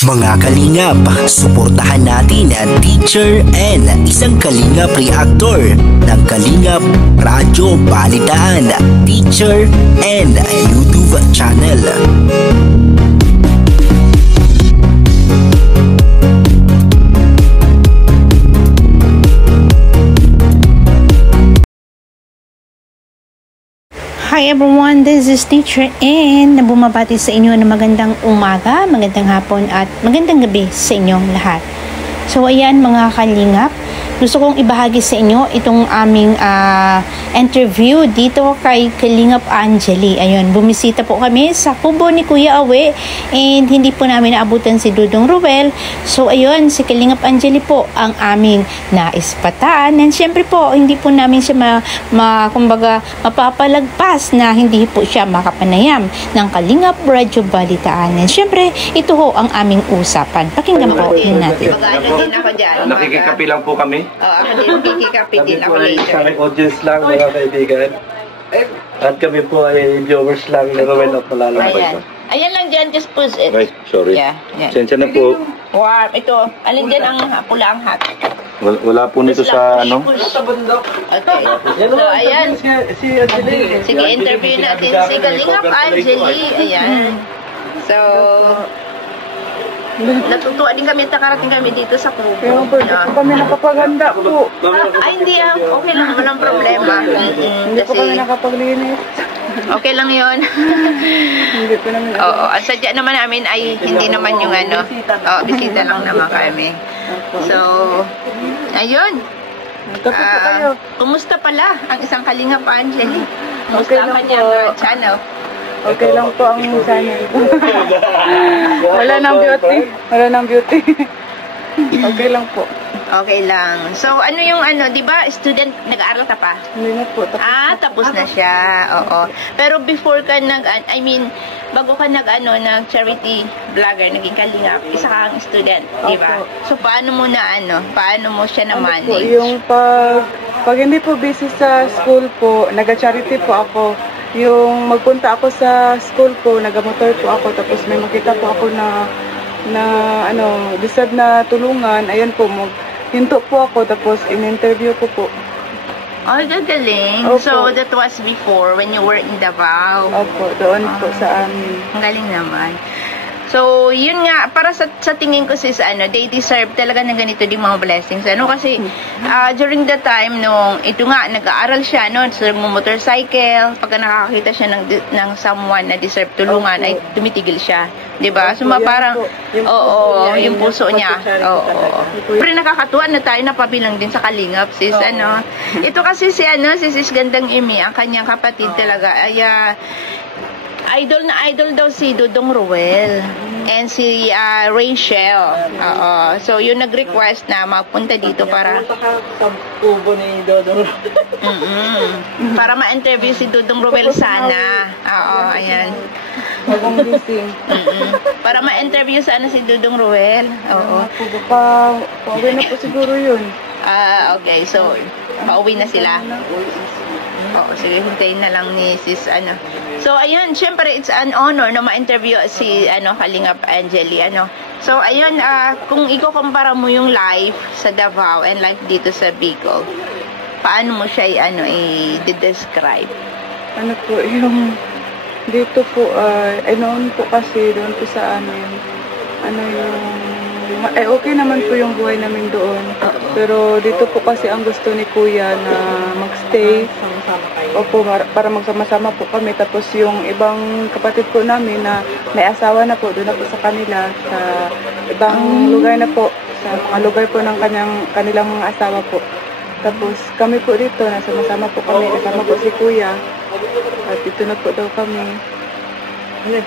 Mga kalingap, suportahan natin ang Teacher N, isang kalingap reactor ng Kalingap Radyo Balitaan, Teacher N YouTube channel. Hi everyone, this is Teacher N na bumabati sa inyo ng magandang umaga, magandang hapon at magandang gabi sa inyong lahat. So ayan mga kalingap, gusto kong ibahagi sa inyo itong aming interview dito kay Kalingap Angeli. Ayun, bumisita po kami sa kubo ni Kuya Awe and hindi po namin naabutan si Dudong Ruel. So ayun, si Kalingap Angeli po ang aming naispataan and syempre po hindi po namin siya kumbaga mapapalagpas na hindi po siya makapanayam ng Kalingap Radyo Balitaan. And syempre ito ho ang aming usapan. Pakinggan po natin. Din ako dyan. Nakikikapi lang po kami. Ako din nakikikapi din ako later. Kami audience lang mga kaibigan. At kami po ay viewers lang na Ruel of Malalambay. Ayan. Ayan lang dyan, just push it. Ay, sorry. Yeah, yeah. Sensya na po. Warm. Ito, alin dyan ang pula ang hat. Wala po nito sa ano. Okay. So, ayan. Sige, interview natin si Kalingap Angeli. Ayan. So, natutuwa din kami at nakarating kami dito sa kubo. Pero po, kami nakapaganda po. Ay, hindi ah. Okay lang, walang problema. Hindi po kami nakapaglinis. Okay lang yun. Hindi po namin. Oo, ang sadya naman namin ay hindi naman yung ano. Oo, bisita lang naman kami. So, ayun. Tapos po kayo. Kumusta pala ang isang Kalingap Angeli? Kumusta Okay ang lang kanyang po. channel? Okay lang po ang channel. Wala nang beauty. Wala nang beauty. Okay lang po. Okay lang. So, ano yung ano, di ba, student, nag-aaral ka pa? Hindi na po. Tapos na siya. Oo. Pero before ka bago ka nag charity vlogger, naging Kalingap, isa kang student, di ba? So, paano mo siya na-manage? Po, yung pag hindi po busy sa school po, nag-charity po ako. Yung magpunta ako sa school ko, nagamotor po ako, tapos may makita po ako na deserve na tulungan, ayan po, hinto po ako, tapos in-interview ko po. Oh, gagaling. Opo. So, that was before, when you were in Davao. Opo, doon po sa amin. Ang galing naman. So, yun nga, para sa tingin ko sis, they deserve talaga ng ganito din mga blessings. Kasi, during the time, ito nga, nag-aaral siya, so, motorcycle, pagka nakakakita siya ng someone na deserve tulungan, ay tumitigil siya. Diba? So, parang, yung puso niya. Oo. Pero nakakatuwa na tayo napabilang din sa Kalingap, sis, Ito kasi si Sis Gandang Imi, ang kanyang kapatid talaga, ay, idol na idol daw si Dudong Ruel and si Rachel. So, yun nag-request na magpunta dito para Sa kubo ni Dodong. para ma-interview si Dudong Ruel sana. Ayan. Bagong busy. Para ma-interview sana si Dudong Ruel. Oo. Pauwi na po siguro yun. Okay. So, pauwi na sila. Oo, sige, hintayin na lang ni sis, So, ayun, syempre, it's an honor na ma-interview si, Kalingap Angeli, So, ayun, kung ikukumpara mo yung life sa Davao and life dito sa Bicol, paano mo siya, i-describe? Ano po, yung dito po, noon po kasi, doon po sa okay naman po yung buhay namin doon. Pero dito po kasi ang gusto ni Kuya na magstay. Opo, para magsama-sama po kami. Tapos yung ibang kapatid po namin na may asawa na po, doon na po sa kanila. Sa ibang lugar na po. Sa mga lugar po ng kanilang mga asawa po. Tapos kami po dito, nasama-sama po kami. Nasama po si Kuya. At dito na po daw kami.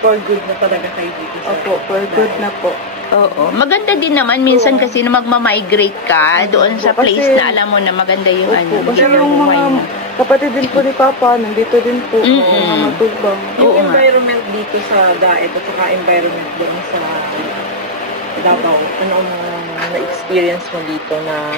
For good na talaga kayo dito. Opo, for good na po. Oo. Maganda din naman minsan kasi na magma-migrate ka doon sa place na alam mo na maganda yung Kasi yung mga kapatid din po ni Papa, nandito din po. Mga matubang. Yung environment dito sa Daet at saka environment doon sa Davao, ano ang na-experience mo dito na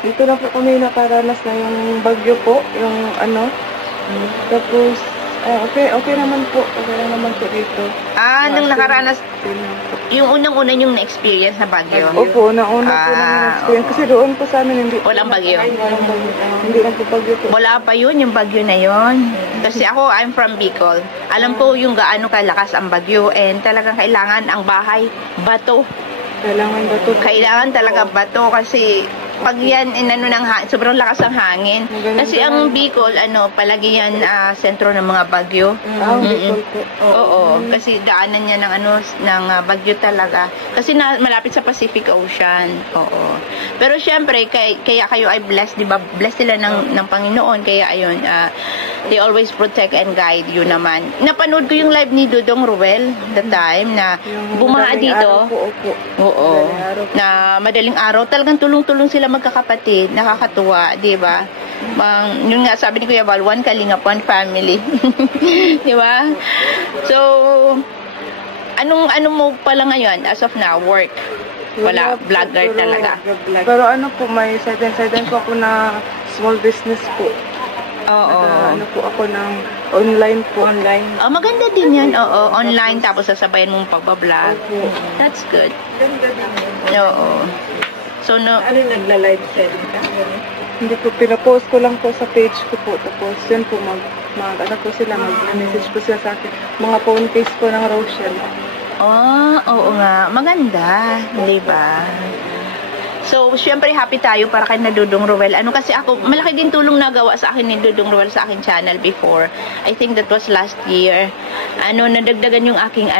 dito na po kami nakaranas na yung bagyo po, yung tapos Okay naman po. Okay lang naman po dito. Nung nakaranas, Yun lang po. yung unang-una yung na-experience na bagyo. Opo, nauna po namin experience. Kasi doon po sa amin hindi. Walang bagyo. Walang bagyo. Hindi lang po bagyo po. Wala pa yun, yung bagyo na yun. Kasi ako, I'm from Bicol. Alam ko yung gaano kalakas ang bagyo and talagang kailangan ang bahay, bato. Kailangan ba ito? Kailangan talaga bato kasi pag yan sobrang lakas ang hangin. Kasi ang Bicol, palagi yan sentro ng mga bagyo. Bicol po. Oo, kasi daanan niya ng bagyo talaga. Kasi malapit sa Pacific Ocean. Oo. Pero syempre, kaya kayo ay blessed, 'di ba? Blessed sila ng Panginoon, kaya ayun, they always protect and guide you naman. Napanood ko yung live ni Dudong Ruel the time na bumaha dito. Oo. Na madaling araw, talagang tulong-tulong sila magkakapatid, nakakatuwa, 'di ba? Yun nga sabi ni Kuya Val, one Kalinga, one family. 'Di ba? So, anong mo pala ngayon as of now, work? Wala, vlogger talaga. Pero po, may side po ako na small business po. Oo. Po ako ng online po. Maganda din yan. Oo, online tapos sasabayan mong pagbablog. That's good. Ganda din. Oo. So, Nagla-live selling ka? Hindi po, pinapost ko lang po sa page ko po. Tapos yun po, mag-message po sila sa akin. Mga phone case po ng Rochelle. oo nga. Maganda. Diba? So, syempre happy tayo para kay Dudong Ruel. Kasi ako, malaki din tulong nagawa sa akin ni Dudong Ruel sa akin channel before. I think that was last year. Nadagdagan yung aking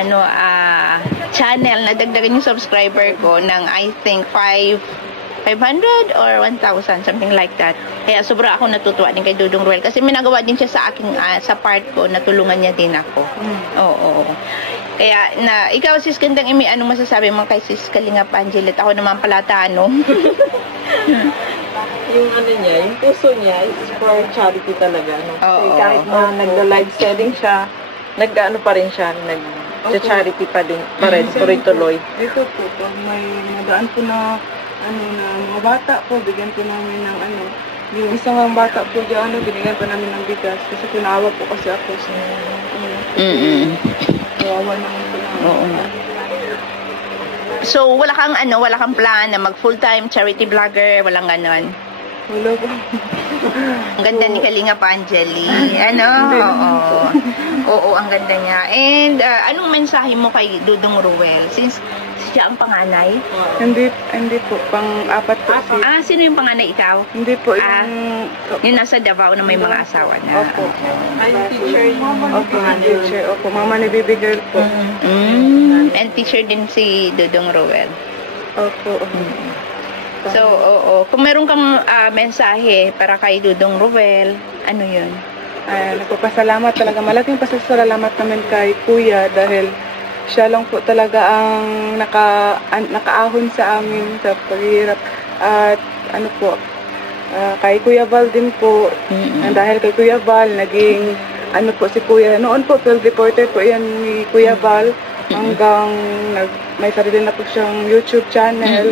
channel, nadagdagan yung subscriber ko ng I think 500 or 1,000, something like that. Kaya sobra ako natutuwa din kay Dudong Ruel kasi minagawa din siya sa aking sa part ko, natulungan niya din ako. Oo. Kaya ikaw sis Gandang Imi, anong masasabi mo kay sis Kalingap Angelet? Ako naman pala Yung niya, yung puso niya is for charity talaga. Kasi kahit nagda-live selling siya, nag-ano pa rin siya, nag-charity pa rin, tuloy-tuloy. Ito po, pag may madaan po na na mga bata po, bigyan po namin ng yung isang bata po dyan, binigyan pa namin ng bigas kasi tinawa po kasi ako sa kawawa naman po namin. Oo. So, wala kang plan na mag full-time charity vlogger, walang ganon? Wala po. Ang ganda ni Kalingap Angeli. Oo, ang ganda niya. And, anong mensahe mo kay Dudong Ruel? Since siya ang panganay? Hindi po. Pang-apat po sino yung panganay, ikaw? Hindi po. Yung nasa Davao na may mga asawa na. Opo. Ang teacher Teacher. Opo. Mama ni Baby Girl po. And teacher din si Dudong Ruel. Opo. So, kung meron kang mensahe para kay Dudong Ruel, ano yun? Nagpapasalamat talaga. Malaking pasasalamat namin kay Kuya dahil siya lang po talaga ang nakaahon sa amin sa paghihirap. At kay Kuya Val din po. Dahil kay Kuya Val, naging po si Kuya. Noon po, field reporter po yan ni Kuya Val. Hanggang may sarili na po siyang YouTube channel.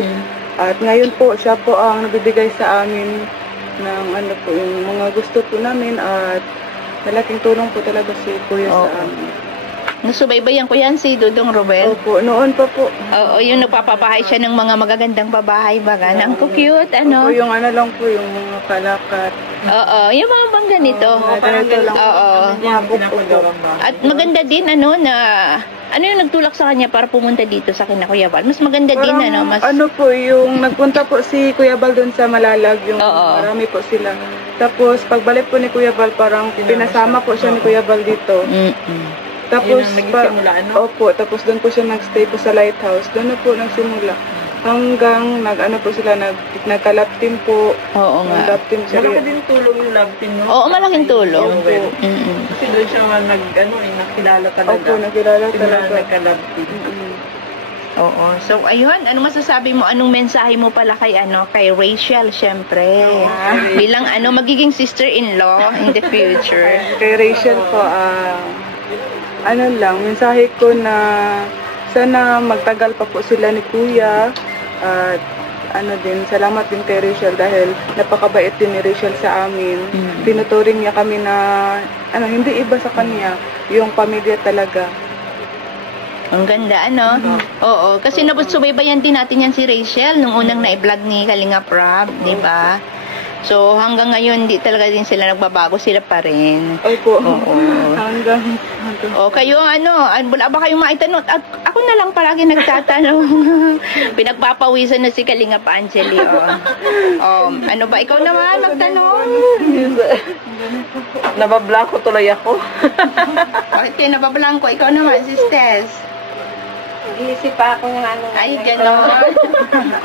At ngayon po, siya po ang nagbibigay sa amin ng yung mga gusto po namin at malaking tulong po talaga si Kuya sa amin. Nasubaybayan ko yan si Dudong Ruel. Opo, noon pa po. Oo, yung nagpapabahay siya ng mga magagandang babahay baga. Ang cute, Opo, yung lang po, yung mga kalakat. Oo, yung mga bangga nito. Ganito lang. Oo. At maganda din, yung nagtulak sa kanya para pumunta dito sa kina Kuya Val? Mas maganda din, mas... po, yung nagpunta po si Kuya Val doon sa Malalag, yung marami po sila. Tapos, pagbalik po ni Kuya Val, parang pinasama po siya ni Kuya Val dito. Tapos, opo, tapos doon po siya nagstay po sa Lighthouse. Doon na po nagsimula. Hanggang po sila, nagka-lab team po. Oo nga. Lab team siya. Malaki din tulong yung lab team, no? Oo, malaking tulong. Kasi doon siya nakilala talaga. Opo, nakilala talaga. Nagka-lab team. Oo. So, ayun. Anong masasabi mo? Anong mensahe mo pala kay Rachel, syempre? Bilang magiging sister-in-law in the future. Kay Rachel po, mensahe ko na sana magtagal pa po sila ni Kuya at salamat din kay Rachel dahil napakabait din ni Rachel sa amin. Tinuturing niya kami na hindi iba sa kanya, yung pamilya talaga. Ang ganda, ano? Oo, kasi subaybayan din natin yan si Rachel nung unang na-vlog ni Kalinga Prab, di ba? So, hanggang ngayon, di talaga din sila nagbabago, sila pa rin. Opo. Oo. Hanggang. O, kayo, wala ba kayong maitanong? At ako na lang palagi nagtatanong. Pinagpapawisan na si Kalinga Angeli, ano ba, ikaw naman, magtanong? Nabablanko tuloy ako. Bakit nabablanko? Ikaw naman, sisters. Iisip pa ako ng Ay, gano'n.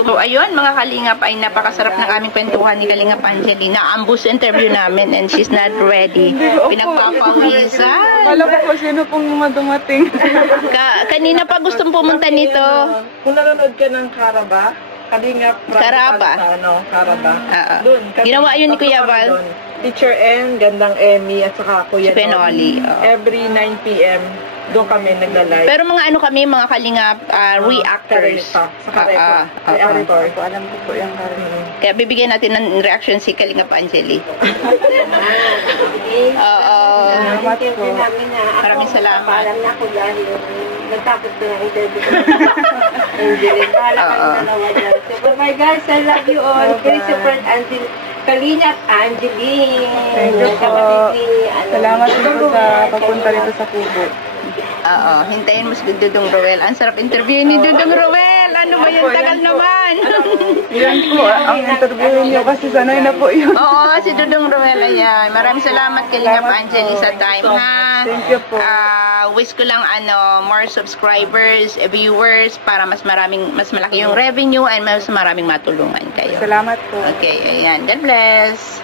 So, ayun, mga Kalingap, ay napakasarap ng aming kwentuhan ni Kalingap Angeli. Na-ambush interview namin and she's not ready. Pinagpapawisan. Kala ko po sino pong mga dumating. Kanina pa gustong pumunta nito. Kung nanonood ka ng Karaba, Kalingap Karaba. Karaba. Doon. Ginawa yun ni Kuya Val. Teacher N, Gandang Emmy, at saka Kuya Penoli. Every 9 p.m. doon kami nagla-live. Pero mga mga Kalingap reactors. Reactors. Alam ko po yung karamihan. Kaya bibigyan natin ng reaction si Kalingap Angeli. Salamat po. Maraming salamat. Paalam na ako dahil nagtapos ko ng interview. Paalam ka na dalawa dyan. So, bye guys, I love you all. Please support Kalingap Angeli. Thank you po. Salamat po sa pagpunta rito sa Kubo. Hintayin mo si Dudong Roel. Ang sarap interview ni Dudong Roel. Ano ba yun? Tagal naman. Yan po, ang interview niyo kasi sanay na po yun. Oo, si Dudong Roel. Ayan. Maraming salamat Kalingap Angeli sa time, ha? Thank you po. Wish ko lang more subscribers, viewers, para mas malaki yung revenue and mas maraming matulungan kayo. Salamat po. Okay, ayan. God bless.